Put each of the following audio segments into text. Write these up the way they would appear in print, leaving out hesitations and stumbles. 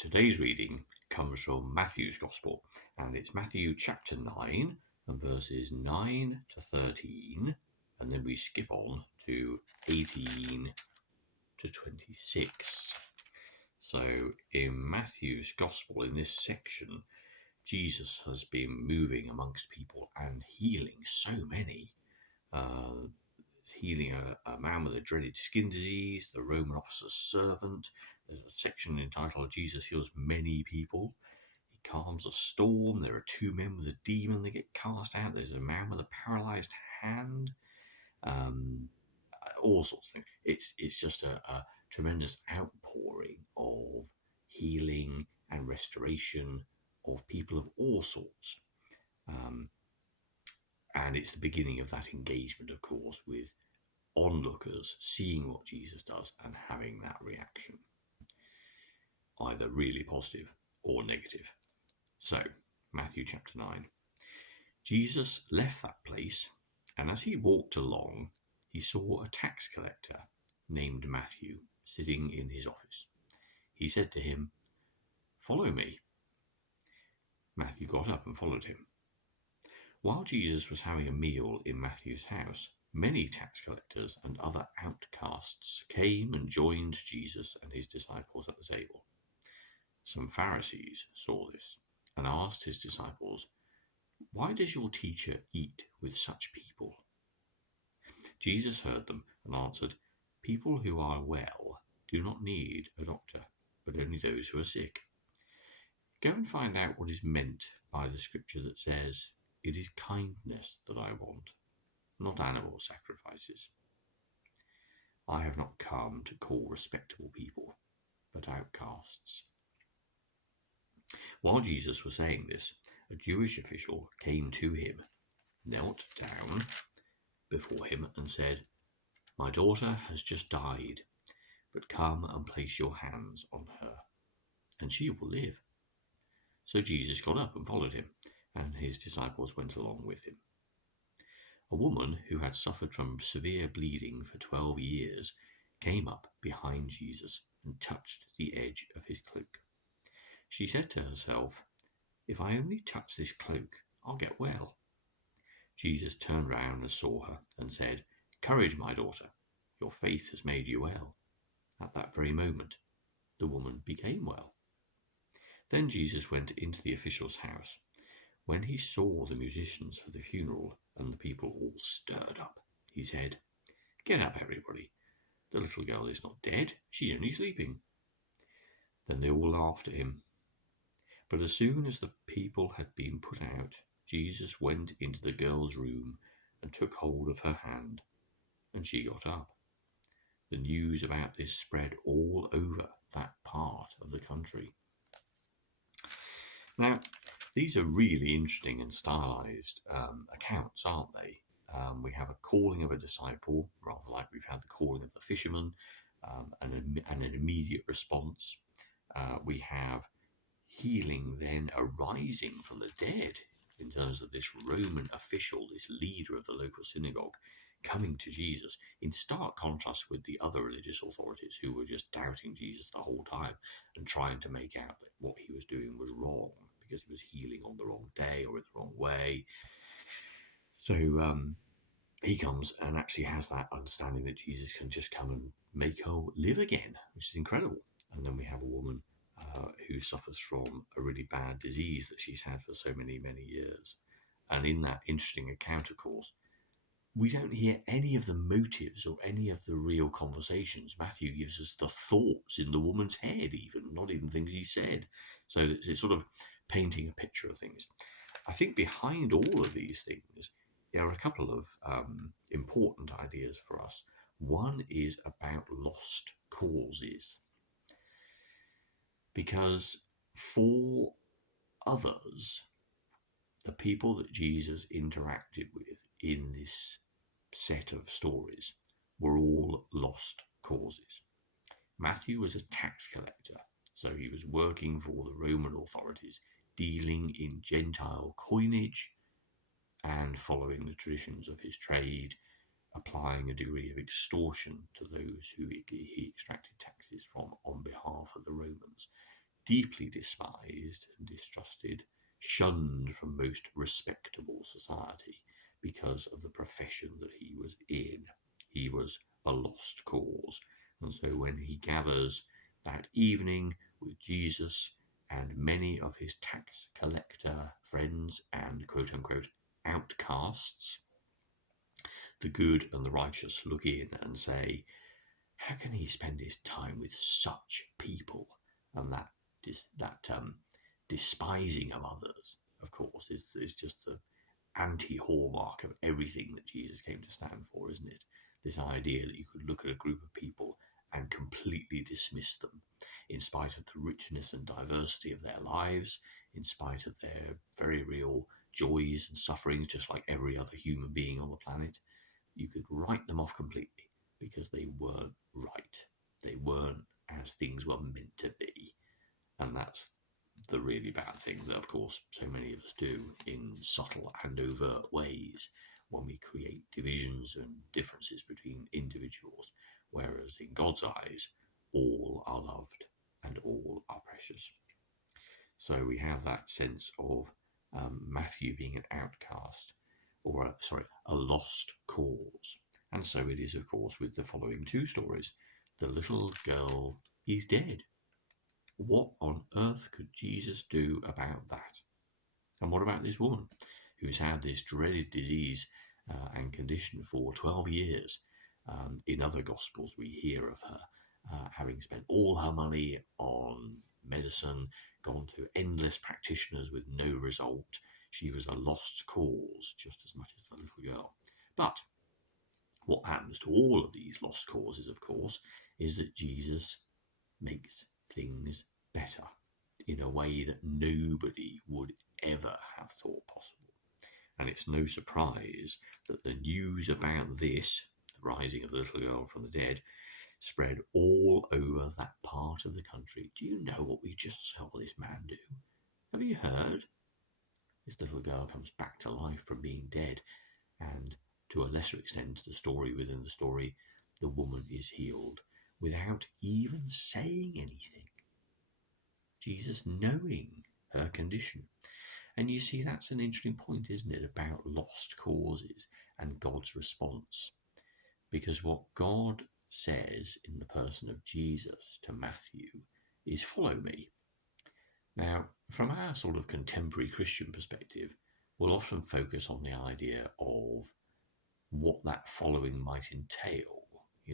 Today's reading comes from Matthew's Gospel, and it's Matthew chapter 9 and verses 9 to 13, and then we skip on to 18 to 26. So in Matthew's Gospel, in this section, Jesus has been moving amongst people and healing so many. Healing a man with a dreaded skin disease, the Roman officer's servant. There's a section entitled Jesus Heals Many People. He calms a storm. There are two men with a demon that get cast out. There's a man with a paralyzed hand. All sorts of things. It's just a tremendous outpouring of healing and restoration of people of all sorts. And it's the beginning of that engagement, of course, with onlookers seeing what Jesus does and having that reaction, either really positive or negative. So, Matthew chapter 9. Jesus left that place, and as he walked along, he saw a tax collector named Matthew sitting in his office. He said to him, "Follow me." Matthew got up and followed him. While Jesus was having a meal in Matthew's house, many tax collectors and other outcasts came and joined Jesus and his disciples at the table. Some Pharisees saw this and asked his disciples, "Why does your teacher eat with such people?" Jesus heard them and answered, "People who are well do not need a doctor, but only those who are sick. Go and find out what is meant by the scripture that says, 'It is kindness that I want, not animal sacrifices.' I have not come to call respectable people, but outcasts." While Jesus was saying this, a Jewish official came to him, knelt down before him, and said, "My daughter has just died, but come and place your hands on her, and she will live." So Jesus got up and followed him, and his disciples went along with him. A woman who had suffered from severe bleeding for 12 years came up behind Jesus and touched the edge of his cloak. She said to herself, "If I only touch this cloak, I'll get well." Jesus turned round and saw her and said, "Courage, my daughter, your faith has made you well." At that very moment, the woman became well. Then Jesus went into the official's house. When he saw the musicians for the funeral and the people all stirred up, he said, "Get up, everybody. The little girl is not dead, she's only sleeping." Then they all laughed at him. But as soon as the people had been put out, Jesus went into the girl's room and took hold of her hand, and she got up. The news about this spread all over that part of the country. Now, these are really interesting and stylized accounts, aren't they? We have a calling of a disciple, rather like we've had the calling of the fisherman, and an immediate response. We have healing then arising from the dead in terms of this Roman official, this leader of the local synagogue, coming to Jesus in stark contrast with the other religious authorities who were just doubting Jesus the whole time and trying to make out that what he was doing was wrong because he was healing on the wrong day or in the wrong way. So he comes and actually has that understanding that Jesus can just come and make her live again, which is incredible. And then we have a woman who suffers from a really bad disease that she's had for so many, many years. And in that interesting account, of course, we don't hear any of the motives or any of the real conversations. Matthew gives us the thoughts in the woman's head, even, not even things he said. So it's sort of painting a picture of things. I think behind all of these things, there are a couple of important ideas for us. One is about lost causes. Because for others, the people that Jesus interacted with in this set of stories were all lost causes. Matthew was a tax collector, so he was working for the Roman authorities, dealing in Gentile coinage and following the traditions of his trade, applying a degree of extortion to those who he extracted taxes from on behalf of the Romans. deeply despised and distrusted, shunned from most respectable society because of the profession that he was in. He was a lost cause. And so when he gathers that evening with Jesus and many of his tax collector friends and quote unquote outcasts, the good and the righteous look in and say, how can he spend his time with such people? And that despising of others, of course, is just the anti-hallmark of everything that Jesus came to stand for, isn't it? This idea that you could look at a group of people and completely dismiss them, in spite of the richness and diversity of their lives, in spite of their very real joys and sufferings, just like every other human being on the planet. You could write them off completely because they weren't right. They weren't as things were meant to be. And that's the really bad thing that, of course, so many of us do in subtle and overt ways when we create divisions and differences between individuals, whereas in God's eyes, all are loved and all are precious. So we have that sense of Matthew being an outcast, or a lost cause. And so it is, of course, with the following two stories. The little girl is dead. What on earth could Jesus do about that? And what about this woman who's had this dreaded disease and condition for 12 years? In other Gospels, we hear of her having spent all her money on medicine, gone to endless practitioners with no result. She was a lost cause just as much as the little girl. But what happens to all of these lost causes, of course, is that Jesus makes things better in a way that nobody would ever have thought possible. And it's no surprise that the news about this, the rising of the little girl from the dead, spread all over that part of the country. Do you know what we just saw this man do? Have you heard? This little girl comes back to life from being dead, and to a lesser extent, the story within the story, the woman is healed without even saying anything. Jesus knowing her condition. And you see, that's an interesting point, isn't it, about lost causes and God's response. Because what God says in the person of Jesus to Matthew is, follow me. Now, from our sort of contemporary Christian perspective, we'll often focus on the idea of what that following might entail,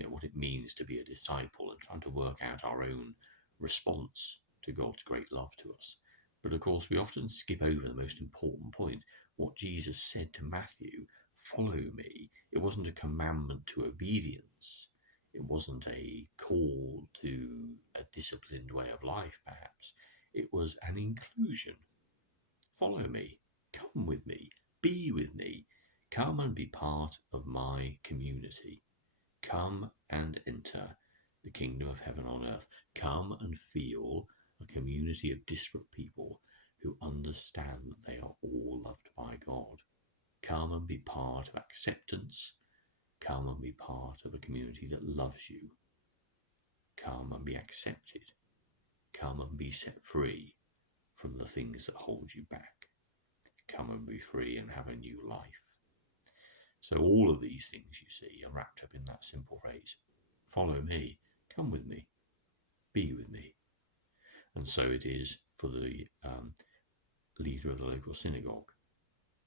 what it means to be a disciple and trying to work out our own response to God's great love to us. But of course, we often skip over the most important point. What Jesus said to Matthew, follow me, it wasn't a commandment to obedience. It wasn't a call to a disciplined way of life, perhaps. It was an inclusion. Follow me, come with me, be with me, come and be part of my community. Come and enter the kingdom of heaven on earth. Come and feel a community of disparate people who understand that they are all loved by God. Come and be part of acceptance. Come and be part of a community that loves you. Come and be accepted. Come and be set free from the things that hold you back. Come and be free and have a new life. So all of these things, you see, are wrapped up in that simple phrase. Follow me, come with me, be with me. And so it is for the leader of the local synagogue.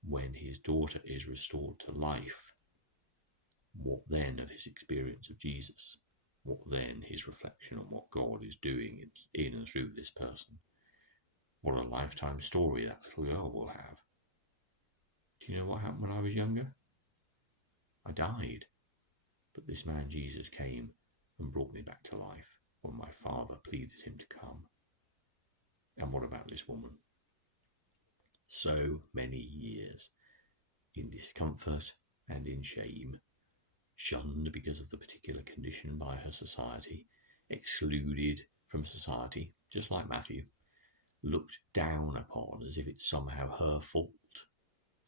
When his daughter is restored to life, what then of his experience of Jesus? What then his reflection on what God is doing in and through this person? What a lifetime story that little girl will have. Do you know what happened when I was younger? I died. But this man Jesus came and brought me back to life when my father pleaded him to come. And what about this woman? So many years in discomfort and in shame, shunned because of the particular condition by her society, excluded from society, just like Matthew, looked down upon as if it's somehow her fault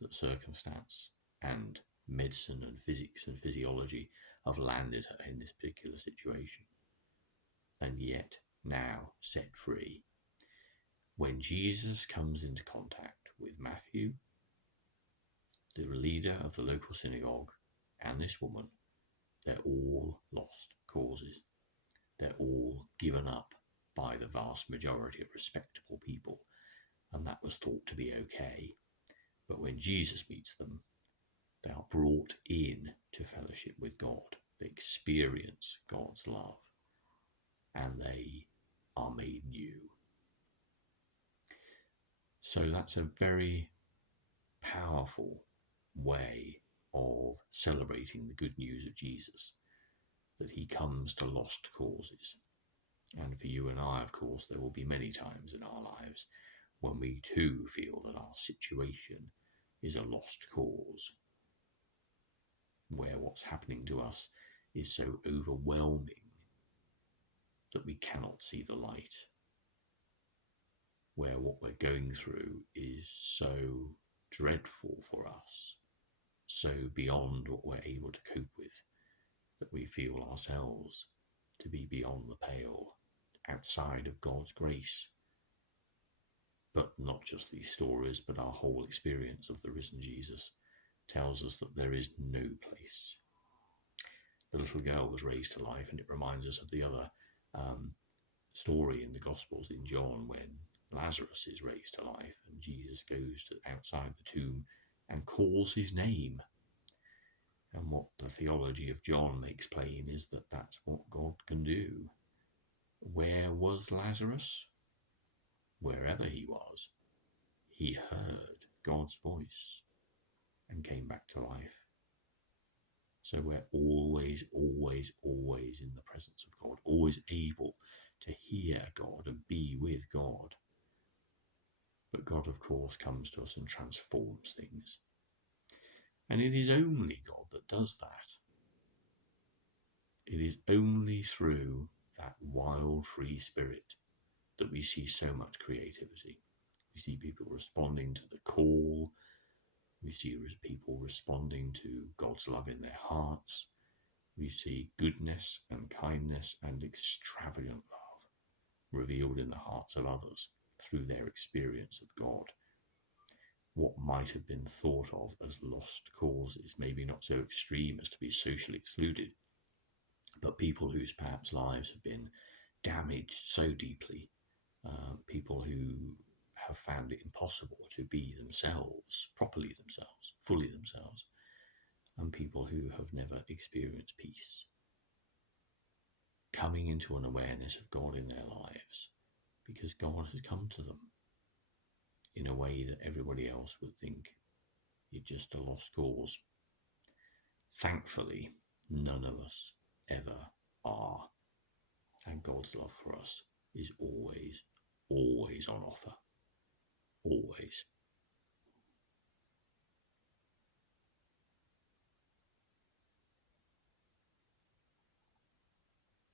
that circumstance and medicine and physics and physiology have landed her in this particular situation. And yet, now set free, when Jesus comes into contact with Matthew, the leader of the local synagogue, and this woman, they're all lost causes. They're all given up by the vast majority of respectable people, and that was thought to be okay. But when Jesus meets them, they are brought in to fellowship with God. They experience God's love, and they are made new. So that's a very powerful way of celebrating the good news of Jesus, that he comes to lost causes. And for you and I, of course, there will be many times in our lives when we too feel that our situation is a lost cause, where what's happening to us is so overwhelming that we cannot see the light, where what we're going through is so dreadful for us, so beyond what we're able to cope with, that we feel ourselves to be beyond the pale, outside of God's grace. But not just these stories, but our whole experience of the risen Jesus tells us that there is no place. The little girl was raised to life, and it reminds us of the other story in the Gospels in John when Lazarus is raised to life and Jesus goes outside the tomb and calls his name. And what the theology of John makes plain is that that's what God can do. Where was Lazarus? Wherever he was, he heard God's voice and came back to life. So we're always, always, always in the presence of God, always able to hear God and be with God. But God, of course, comes to us and transforms things. And it is only God that does that. It is only through that wild, free spirit that we see so much creativity. We see people responding to the call. We see people responding to God's love in their hearts. We see goodness and kindness and extravagant love revealed in the hearts of others through their experience of God. What might have been thought of as lost causes, maybe not so extreme as to be socially excluded, but people whose perhaps lives have been damaged so deeply, people who have found it impossible to be themselves, properly themselves, fully themselves, and people who have never experienced peace, coming into an awareness of God in their lives because God has come to them in a way that everybody else would think you're just a lost cause. Thankfully, none of us ever are, and God's love for us is always, always on offer, always.